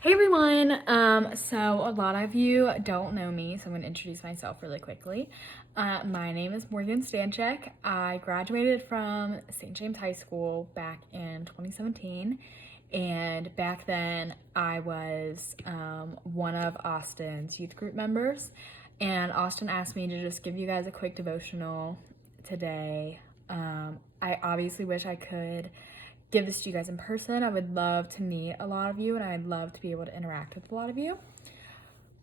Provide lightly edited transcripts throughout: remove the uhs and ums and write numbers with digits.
Hey everyone! So a lot of you don't know me, so I'm going to introduce myself really quickly. My name is Morgan Stanchak. I graduated from St. James High School back in 2017, and back then I was one of Austin's youth group members, and Austin asked me to just give you guys a quick devotional today. I obviously wish I could give this to you guys in person. I would love to meet a lot of you and I'd love to be able to interact with a lot of you.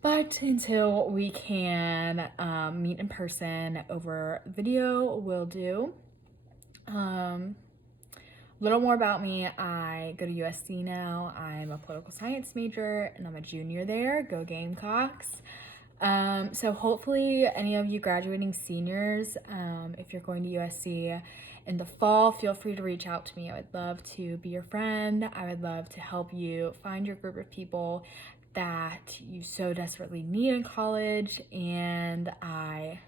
But until we can meet in person over video, will do. A little more about me. I go to USC now. I'm a political science major and I'm a junior there. Go Gamecocks. So hopefully any of you graduating seniors, if you're going to USC in the fall, feel free to reach out to me. I would love to be your friend. I would love to help you find your group of people that you so desperately need in college, and I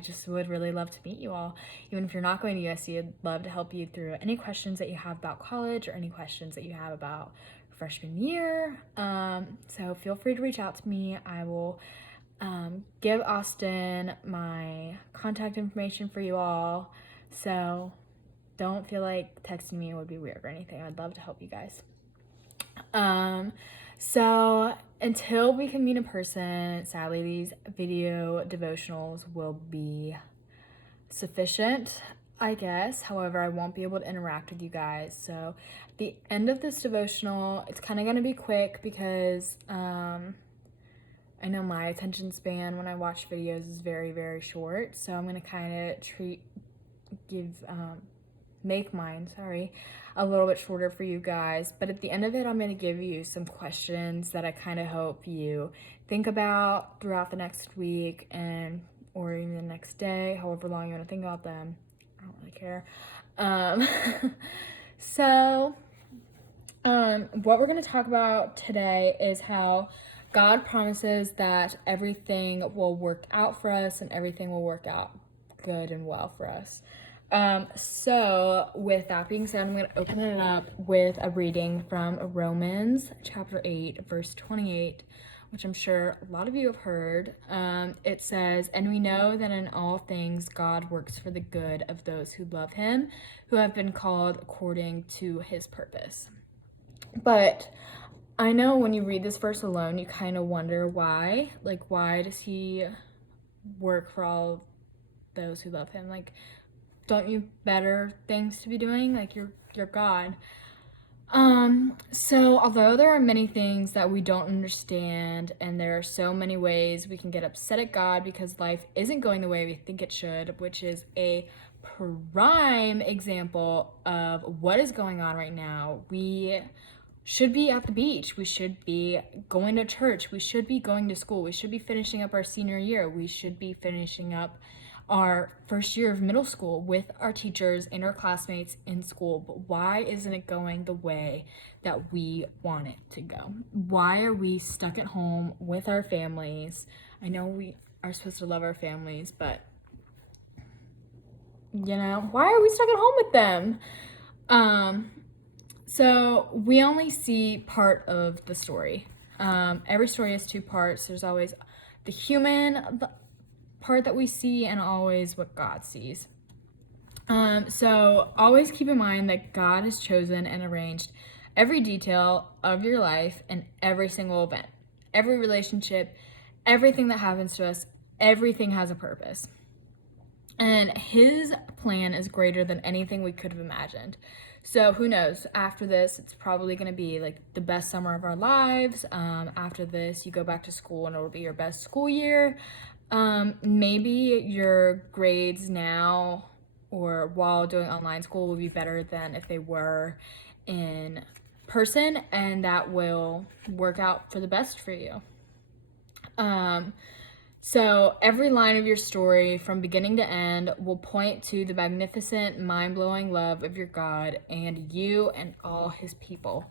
just would really love to meet you all. Even if you're not going to USC, I'd love to help you through any questions that you have about college or any questions that you have about freshman year. So feel free to reach out to me. I will give Austin my contact information for you all. So don't feel like texting me would be weird or anything. I'd love to help you guys. So until we can meet in person, sadly, these video devotionals will be sufficient, I guess. However, I won't be able to interact with you guys. So at the end of this devotional, it's kind of going to be quick because I know my attention span when I watch videos is very, very short. So I'm going to kind of make mine, a little bit shorter for you guys. But at the end of it, I'm going to give you some questions that I kind of hope you think about throughout the next week or even the next day, however long you want to think about them. I don't really care. What we're going to talk about today is how God promises that everything will work out for us and everything will work out good and well for us. So with that being said, I'm going to open it up with a reading from Romans chapter 8, verse 28, which I'm sure a lot of you have heard. It says, "And we know that in all things God works for the good of those who love him, who have been called according to his purpose." But I know when you read this verse alone, you kind of wonder why. Like, why does he work for all those who love him? Like, don't you better things to be doing? Like, you're God. So although there are many things that we don't understand, and there are so many ways we can get upset at God because life isn't going the way we think it should, which is a prime example of what is going on right now. We should be at the beach. We should be going to church. We should be going to school. We should be finishing up our senior year. We should be finishing up our first year of middle school with our teachers and our classmates in school. But why isn't it going the way that we want it to go? Why are we stuck at home with our families? I know we are supposed to love our families, but why are we stuck at home with them? So we only see part of the story. Every story has two parts. There's always the human part that we see and always what God sees. So always keep in mind that God has chosen and arranged every detail of your life and every single event, every relationship, everything that happens to us, everything has a purpose. And his plan is greater than anything we could have imagined. So who knows, after this, it's probably going to be like the best summer of our lives. After this, you go back to school and it'll be your best school year. Maybe your grades now or while doing online school will be better than if they were in person, and that will work out for the best for you. So every line of your story from beginning to end will point to the magnificent, mind-blowing love of your God and you and all his people.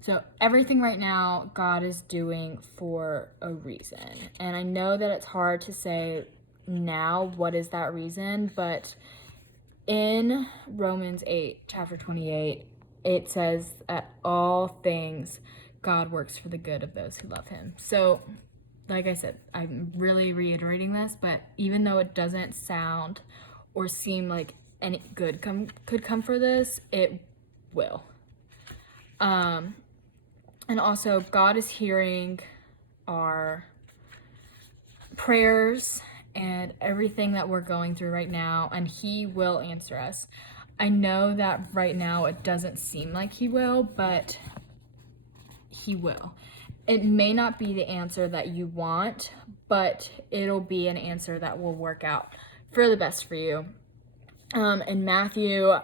So everything right now God is doing for a reason. And I know that it's hard to say now what is that reason, but in Romans 8, chapter 28, it says that all things God works for the good of those who love him. So, like I said, I'm really reiterating this, but even though it doesn't sound or seem like any good could come for this, it will. And also, God is hearing our prayers and everything that we're going through right now, and he will answer us. I know that right now it doesn't seem like he will, but he will. It may not be the answer that you want, but it'll be an answer that will work out for the best for you. In Matthew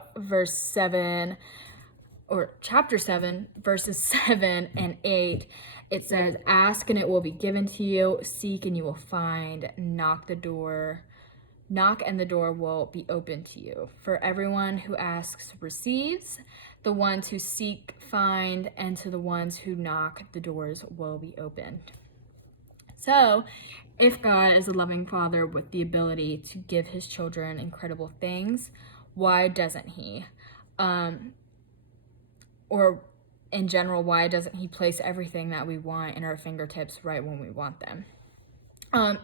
chapter 7, verses 7 and 8, it says, "Ask and it will be given to you, seek and you will find, knock and the door will be open to you. For everyone who asks receives, the ones who seek find, and to the ones who knock, the doors will be opened." So, if God is a loving father with the ability to give his children incredible things, why doesn't he? Or in general, why doesn't he place everything that we want in our fingertips right when we want them?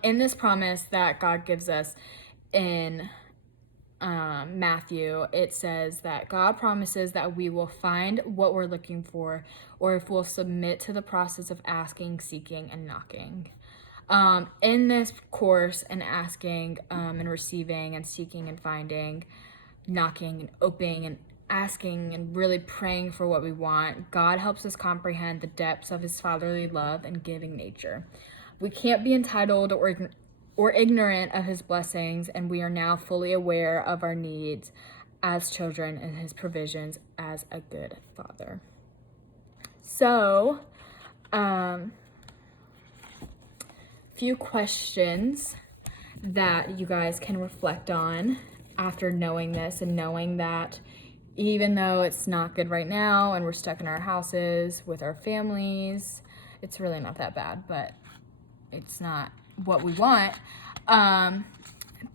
In this promise that God gives us in Matthew, it says that God promises that we will find what we're looking for, or if we'll submit to the process of asking, seeking, and knocking. In this course, and asking and receiving and seeking and finding, knocking and opening and asking and really praying for what we want, God helps us comprehend the depths of his fatherly love and giving nature. We can't be entitled or ignorant of his blessings, and we are now fully aware of our needs as children and his provisions as a good father. So, few questions that you guys can reflect on after knowing this, and knowing that even though it's not good right now and we're stuck in our houses with our families, it's really not that bad, but it's not what we want.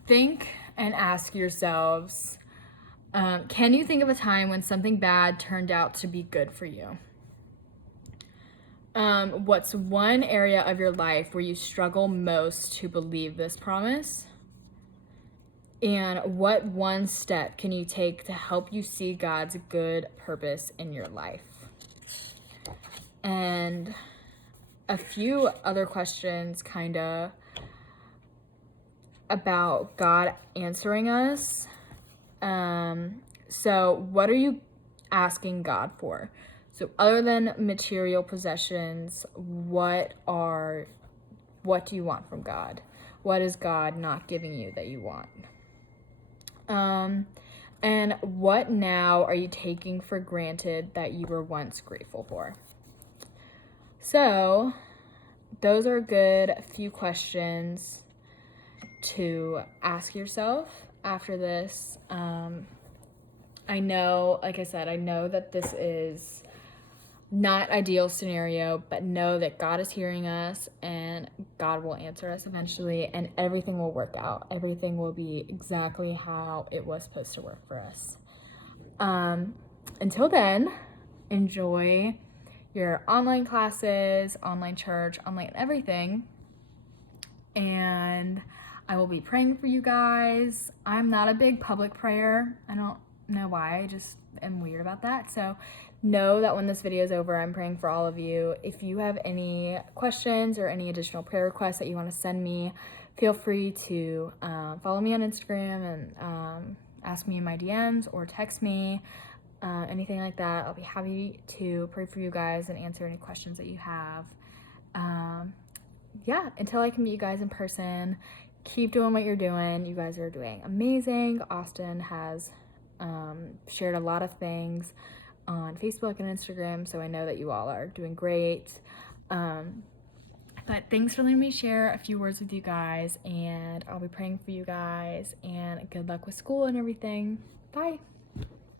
Think and ask yourselves, can you think of a time when something bad turned out to be good for you? What's one area of your life where you struggle most to believe this promise? And what one step can you take to help you see God's good purpose in your life? And a few other questions kind of about God answering us. So what are you asking God for? So other than material possessions, what do you want from God? What is God not giving you that you want? And what now are you taking for granted that you were once grateful for? So those are a good few questions to ask yourself after this. I know, like I said, I know that this is not ideal scenario, but know that God is hearing us and God will answer us eventually, and everything will work out. Everything will be exactly how it was supposed to work for us. Until then, enjoy your online classes, online church, online everything. And I will be praying for you guys. I'm not a big public prayer. I don't know why, I just am weird about that. So know that when this video is over, I'm praying for all of you. If you have any questions or any additional prayer requests that you want to send me, feel free to follow me on Instagram and ask me in my DMs or text me, anything like that. I'll be happy to pray for you guys and answer any questions that you have. Yeah, until I can meet you guys in person, keep doing what you're doing. You guys are doing amazing. Austin has shared a lot of things on Facebook and Instagram, so I know that you all are doing great. But thanks for letting me share a few words with you guys, and I'll be praying for you guys, and good luck with school and everything. Bye.